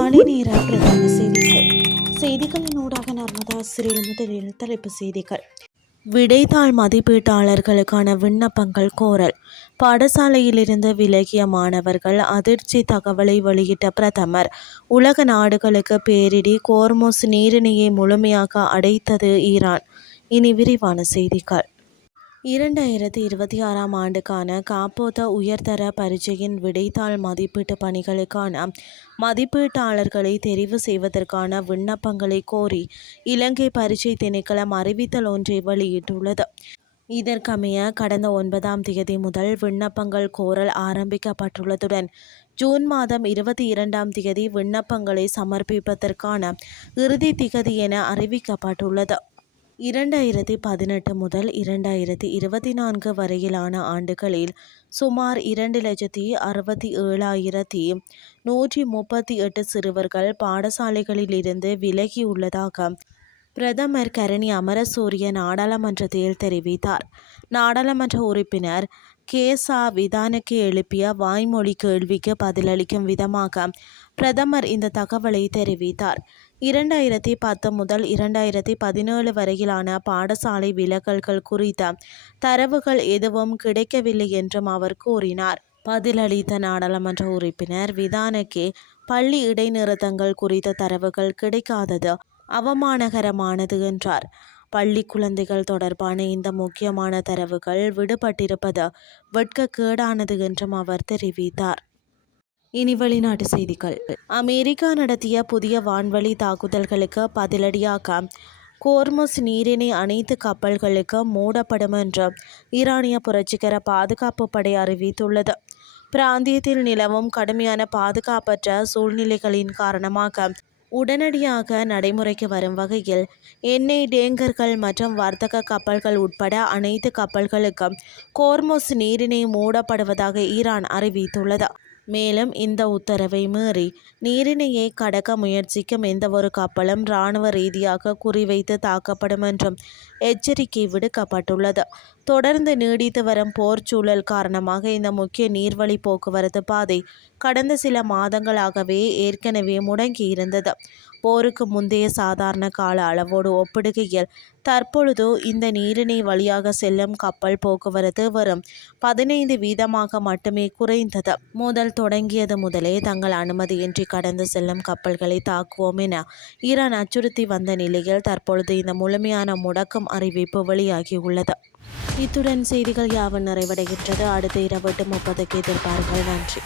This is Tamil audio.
காலை நேர பிரதான செய்திகள். செய்திகளின் ஊடாக நர்மதா சிறில் முதலில் தலைப்பு செய்திகள். விடைத்தாள் மதிப்பீட்டாளர்களுக்கான விண்ணப்பங்கள் கோரல். பாடசாலையிலிருந்து விலகிய மாணவர்கள் அதிர்ச்சி தகவலை வெளியிட்ட பிரதமர். உலக நாடுகளுக்கு பேரிடி. கோர்முஸ் நீரிணையை முழுமையாக அடைத்தது ஈரான். இனி விரிவான செய்திகள். 2026ஆம் ஆண்டுக்கான காப்போத உயர்தர பரீட்சையின் விடைத்தாள் மதிப்பீட்டு பணிகளுக்கான மதிப்பீட்டாளர்களை தெரிவு செய்வதற்கான விண்ணப்பங்களை கோரி இலங்கை பரீட்சை திணைக்களம் அறிவித்தல் ஒன்றை வெளியிட்டுள்ளது. இதற்கமைய கடந்த 9ஆம் தேதி முதல் விண்ணப்பங்கள் கோரல் ஆரம்பிக்கப்பட்டுள்ளதுடன் ஜூன் மாதம் 22ஆம் தேதி விண்ணப்பங்களை சமர்ப்பிப்பதற்கான இறுதி திகதி என அறிவிக்கப்பட்டுள்ளது. 2018 முதல் 2024 வரையிலான ஆண்டுகளில் சுமார் 2,67,138 சிறுவர்கள் பாடசாலைகளிலிருந்து விலகியுள்ளதாக பிரதமர் கரணி அமரசூரிய நாடாளுமன்றத்தில் தெரிவித்தார். நாடாளுமன்ற உறுப்பினர் கேசா விதானக்கு எழுப்பிய வாய்மொழி கேள்விக்கு பதிலளிக்கும் விதமாக பிரதமர் இந்த தகவலை தெரிவித்தார். 2010 முதல் 2017 வரையிலான பாடசாலை விலகல்கள் குறித்த தரவுகள் எதுவும் கிடைக்கவில்லை என்றும் அவர் கூறினார். பதிலளித்த நாடாளுமன்ற உறுப்பினர் விதானக்கே பள்ளி இடைநிறுத்தங்கள் குறித்த தரவுகள் கிடைக்காதது அவமானகரமானது என்றார். பள்ளி குழந்தைகள் தொடர்பான இந்த முக்கியமான தரவுகள் விடுபட்டிருப்பது வெட்கக்கேடானது என்றும் அவர் தெரிவித்தார். இனி வெளிநாட்டு செய்திகள். அமெரிக்கா நடத்திய புதிய வான்வழி தாக்குதல்களுக்கு பதிலடியாக கோர்முஸ் நீரிணை அனைத்து கப்பல்களுக்கு மூடப்படும் என்று ஈரானிய புரட்சிகர பாதுகாப்பு படை அறிவித்துள்ளது. பிராந்தியத்தில் நிலவும் கடுமையான பாதுகாப்பற்ற சூழ்நிலைகளின் காரணமாக உடனடியாக நடைமுறைக்கு வரும் வகையில் எண்ணெய் டேங்கர்கள் மற்றும் வர்த்தக கப்பல்கள் உட்பட அனைத்து கப்பல்களுக்கும் கோர்முஸ் நீரிணை மூடப்படுவதாக ஈரான் அறிவித்துள்ளது. மேலும் இந்த உத்தரவை மீறி நீரிணையை கடக்க முயற்சிக்கும் எந்தவொரு கப்பலும் இராணுவ ரீதியாக குறிவைத்து தாக்கப்படும் என்றும் எச்சரிக்கை விடுக்கப்பட்டுள்ளது. தொடர்ந்து நீடித்து வரும் போர் சூழல் காரணமாக இந்த முக்கிய நீர்வழி போக்குவரத்து பாதை கடந்த சில மாதங்களாகவே ஏற்கனவே முடங்கியிருந்தது. போருக்கு முந்தைய சாதாரண கால அளவோடு ஒப்பிடுகையில் தற்பொழுது இந்த நீரிணை வழியாக செல்லும் கப்பல் போக்குவரத்து வரும் 15% மட்டுமே குறைந்தது. முதல் தொடங்கியது முதலே தங்கள் அனுமதியின்றி கடந்து செல்லும் கப்பல்களை தாக்குவோம் என ஈரான் அச்சுறுத்தி வந்த நிலையில் தற்பொழுது இந்த முழுமையான முடக்கம் அறிவிப்பு வெளியாகியுள்ளது. இத்துடன் செய்திகள் யாவும் நிறைவடைகின்றது. அடுத்த இரவு 8:30 எதிர்பாருங்கள். நன்றி.